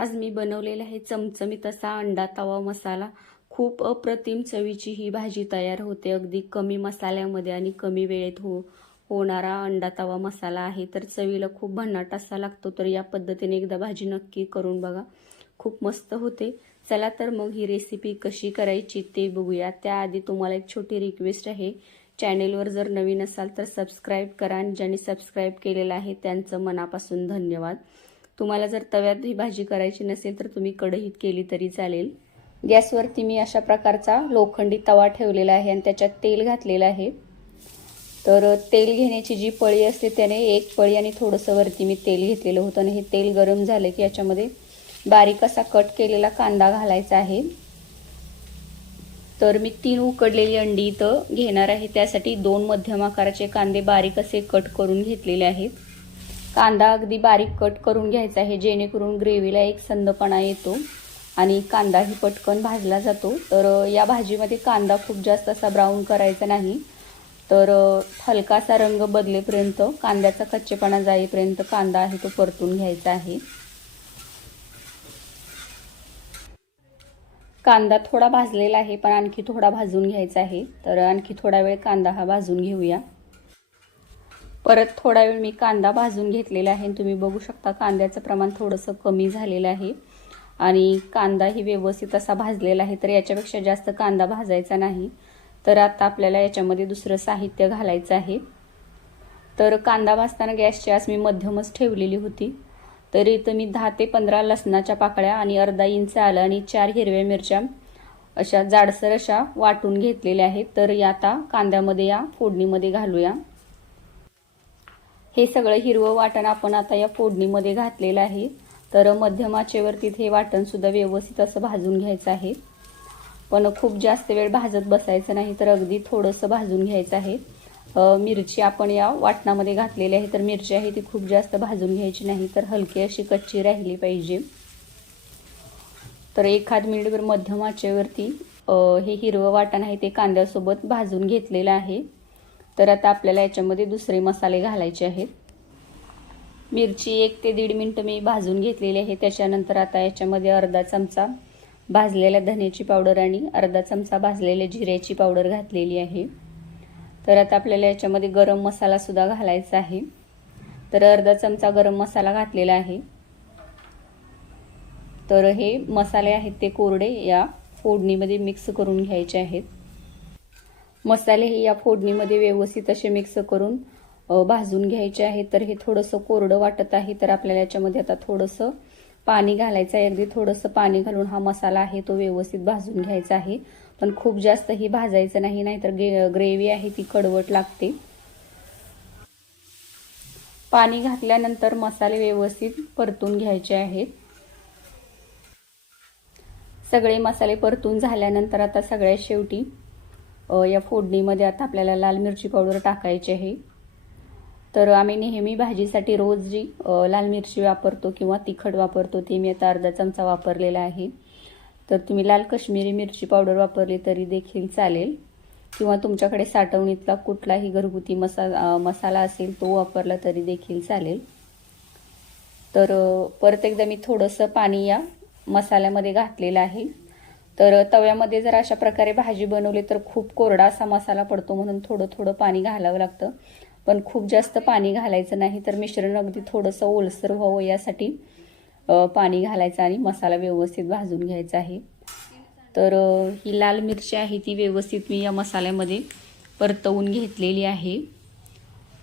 आज मी बनवलेला आहे चमचमीत असा अंडा तवा मसाला. खूप अप्रतिम चवीची ही भाजी तयार होते. अगदी कमी मसाल्यामध्ये आणि कमी वेळेत हो होणारा अंडा तवा मसाला आहे. तर चवीला खूप भन्नाट असा लागतो. तर या पद्धतीने एकदा भाजी नक्की करून बघा. खूप मस्त होते. चला तर मग ही रेसिपी कशी करायची ते बघूया. त्याआधी तुम्हाला एक छोटी रिक्वेस्ट आहे. चॅनेलवर जर नवीन असाल तर सबस्क्राईब करा. आणि ज्यांनी सबस्क्राईब केलेलं आहे त्यांचं मनापासून धन्यवाद. तुम्हाला जर तव्यात ही भाजी करायची नसेल तर तुम्ही कढईत केली तरी चालेल. गॅसवरती मी अशा प्रकारचा लोखंडी तवा ठेवलेला आहे आणि त्याच्यात तेल घातलेलं आहे. तर तेल घेण्याची जी पळी असते त्याने एक पळी आणि थोडंसं वरती मी तेल घेतलेलं होतं आणि हे तेल गरम झालं की याच्यामध्ये बारीक असा कट केलेला कांदा घालायचा आहे. तर मी तीन उकडलेली अंडी इथं घेणार आहे. त्यासाठी दोन मध्यम आकाराचे कांदे बारीक असे कट करून घेतलेले आहेत. कांदा अगदी बारीक कट करून घ्यायचा आहे जेणेकरून ग्रेव्हीला एक संदपणा येतो आणि कांदाही पटकन भाजला जातो. तर या भाजीमध्ये कांदा खूप जास्त असा ब्राऊन करायचा नाही. तर हलकासा रंग बदलेपर्यंत कांद्याचा कच्चेपणा जाईपर्यंत कांदा आहे तो परतून घ्यायचा आहे. कांदा थोडा भाजलेला आहे पण आणखी थोडा भाजून घ्यायचा आहे. तर आणखी थोडा वेळ कांदा हा भाजून घेऊया. परत थोडा वेळ मी कांदा भाजून घेतलेला आहे. तुम्ही बघू शकता कांद्याचं प्रमाण थोडंसं कमी झालेलं आहे. आणि कांदाही व्यवस्थित असा भाजलेला आहे तर याच्यापेक्षा जास्त कांदा भाजायचा नाही. तर आता आपल्याला याच्यामध्ये दुसरं साहित्य घालायचं आहे. तर कांदा भाजताना गॅसची आज मी मध्यमच ठेवलेली होती. तर इथं मी दहा ते पंधरा लसणाच्या पाकळ्या आणि अर्धा इंच आलं आणि चार हिरव्या मिरच्या अशा जाडसर अशा वाटून घेतलेल्या आहेत. तर या आता कांद्यामध्ये या फोडणीमध्ये घालूया. हे सगळं हिरवं वाटण आपण आता या फोडणीमध्ये घातलेलं आहे. तर मध्यम आचेवरती हे वाटणसुद्धा व्यवस्थित असं भाजून घ्यायचं आहे. पण खूप जास्त वेळ भाजत बसायचं नाही तर अगदी थोडंसं भाजून घ्यायचं आहे. मिरची आपण या वाटणामध्ये घातलेली आहे तर मिरची आहे ती खूप जास्त भाजून घ्यायची नाही तर हलकी अशी कच्ची राहिली पाहिजे. तर एखाद मिनिटभर मध्यम आचेवरती हे हिरवं वाटण आहे ते कांद्यासोबत भाजून घेतलेलं आहे. तर आता आपल्याला याच्यामध्ये दुसरे मसाले घालायचे आहेत. मिरची एक ते दीड मिनटं मी भाजून घेतलेली आहे. त्याच्यानंतर आता याच्यामध्ये अर्धा चमचा भाजलेल्या धन्याची पावडर आणि अर्धा चमचा भाजलेल्या जिऱ्याची पावडर घातलेली आहे. तर आता आपल्याला याच्यामध्ये गरम मसालासुद्धा घालायचा आहे. तर अर्धा चमचा गरम मसाला घातलेला आहे. तर हे मसाले आहेत ते कोरडे या फोडणीमध्ये मिक्स करून घ्यायचे आहेत. मसाले हे या फोडणीमध्ये व्यवस्थित असे मिक्स करून भाजून घ्यायचे आहे. तर हे थोडंसं कोरडं वाटत आहे तर आपल्याला याच्यामध्ये आता थोडंसं पाणी घालायचं आहे. अगदी थोडंसं पाणी घालून हा मसाला आहे तो व्यवस्थित भाजून घ्यायचा आहे. पण खूप जास्त ही भाजायचं नाही नाहीतर गे ग्रेव्ही आहे ती कडवट लागते. पाणी घातल्यानंतर मसाले व्यवस्थित परतून घ्यायचे आहेत. सगळे मसाले परतून झाल्यानंतर आता सगळ्यात शेवटी या फोडणीमध्ये आता आपल्याला लाल मिरची पावडर टाकायची आहे. तर आम्ही नेहमी भाजीसाठी रोज जी लाल मिरची वापरतो किंवा तिखट वापरतो ते मी आता अर्धा चमचा वापरलेला आहे. तर तुम्ही लाल कश्मीरी मिरची पावडर वापरली तरी देखील चालेल. किंवा तुमच्याकडे साठवणीतला कुठलाही घरगुती मसा मसाला असेल तो वापरला तरी देखील चालेल. तर परत एकदा मी थोडंसं पाणी या मसाल्यामध्ये घातलेलं आहे. तर तव्यामध्ये जर अशा प्रकारे भाजी बनवली तर खूप कोरडा असा मसाला पडतो म्हणून थोडं थोडं पाणी घालावं लागतं. पण खूप जास्त पाणी घालायचं नाही तर मिश्रण अगदी थोडंसं ओलसर व्हावं यासाठी पाणी घालायचं आणि मसाला व्यवस्थित भाजून घ्यायचा आहे. तर ही लाल मिरची आहे ती व्यवस्थित मी या मसाल्यामध्ये परतवून घेतलेली आहे.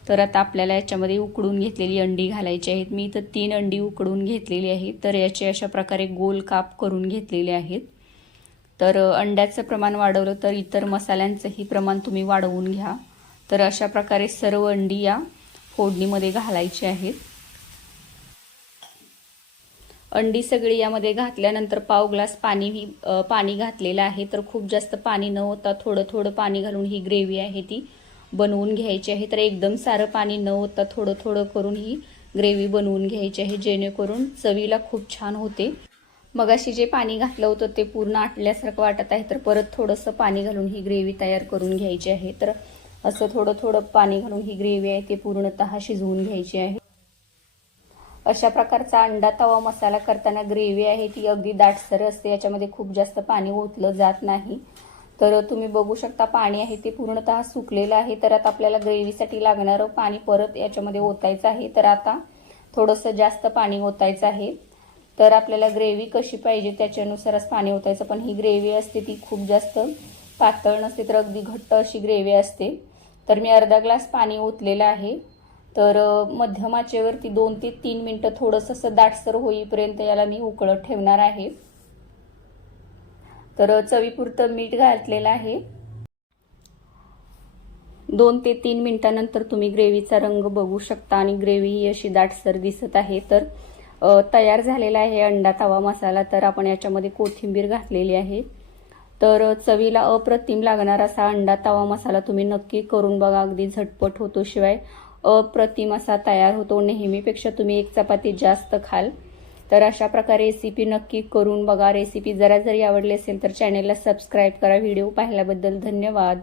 तर आता आपल्याला याच्यामध्ये उकडून घेतलेली अंडी घालायची आहेत. मी इथं तीन अंडी उकडून घेतलेली आहे. तर याचे अशा प्रकारे गोल काप करून घेतलेले आहेत. तर अंड्याचं प्रमाण वाढवलं तर इतर मसाल्यांचंही प्रमाण तुम्ही वाढवून घ्या. तर अशा प्रकारे सर्व अंडी या फोडणीमध्ये घालायची आहेत. अंडी सगळी यामध्ये घातल्यानंतर पाव ग्लास पाणी पाणी घातलेलं आहे. तर खूप जास्त पाणी न होता थोडं थोडं पाणी घालून ही ग्रेव्ही आहे ती बनवून घ्यायची आहे. तर एकदम सारं पाणी न होता थोडं थोडं करून ही ग्रेव्ही बनवून घ्यायची आहे जेणेकरून चवीला खूप छान होते. मग अशी जे पाणी घातलं होतं ते पूर्ण आटल्यासारखं वाटत आहे तर परत थोडंसं पाणी घालून ही ग्रेव्ही तयार करून घ्यायची आहे. तर असं थोडं थोडं पाणी घालून ही ग्रेव्ही आहे ते पूर्णतः शिजवून घ्यायची आहे. अशा प्रकारचा अंडा तवा मसाला करताना ग्रेव्ही आहे ती अगदी दाटसर असते याच्यामध्ये खूप जास्त पाणी ओतलं जात नाही. तर तुम्ही बघू शकता पाणी आहे ते पूर्णतः सुकलेलं आहे तर आता आपल्याला ग्रेव्हीसाठी लागणारं पाणी परत याच्यामध्ये ओतायचं आहे. तर आता थोडंसं जास्त पाणी ओतायचं आहे. तर आपल्याला ग्रेव्ही कशी पाहिजे त्याच्यानुसारच पाणी ओतायचं. पण ही ग्रेव्ही असते ती खूप जास्त पातळ नसते तर अगदी घट्ट अशी ग्रेव्ही असते. तर मी अर्धा ग्लास पाणी ओतलेलं आहे. तर मध्यमाचेवरती मध्यम आचेवरती दोन ते तीन मिनटं थोडंसं असं दाटसर होईपर्यंत याला मी उकळत ठेवणार आहे. तर चवीपुरतं मीठ घातलेलं आहे. दोन ते तीन मिनटानंतर तुम्ही ग्रेव्हीचा रंग बघू शकता आणि ग्रेव्ही ही अशी दाटसर दिसत आहे. तर तयार झालेला आहे अंडा तवा मसाला. तर आपण याच्यामध्ये कोथिंबीर घातलेली आहे. तर चवीला अप्रतिम लागणारा असा अंडा तवा मसाला तुम्ही नक्की करून बघा. अगदी झटपट होतो शिवाय अप्रतिम असा तयार होतो. नेहमीपेक्षा तुम्ही एक चपाती जास्त खाल. तर अशा प्रकारे रेसिपी नक्की करून बघा. रेसिपी जरा जरी आवडली असेल तर चॅनेलला सबस्क्राईब करा. व्हिडिओ पाहिल्याबद्दल धन्यवाद.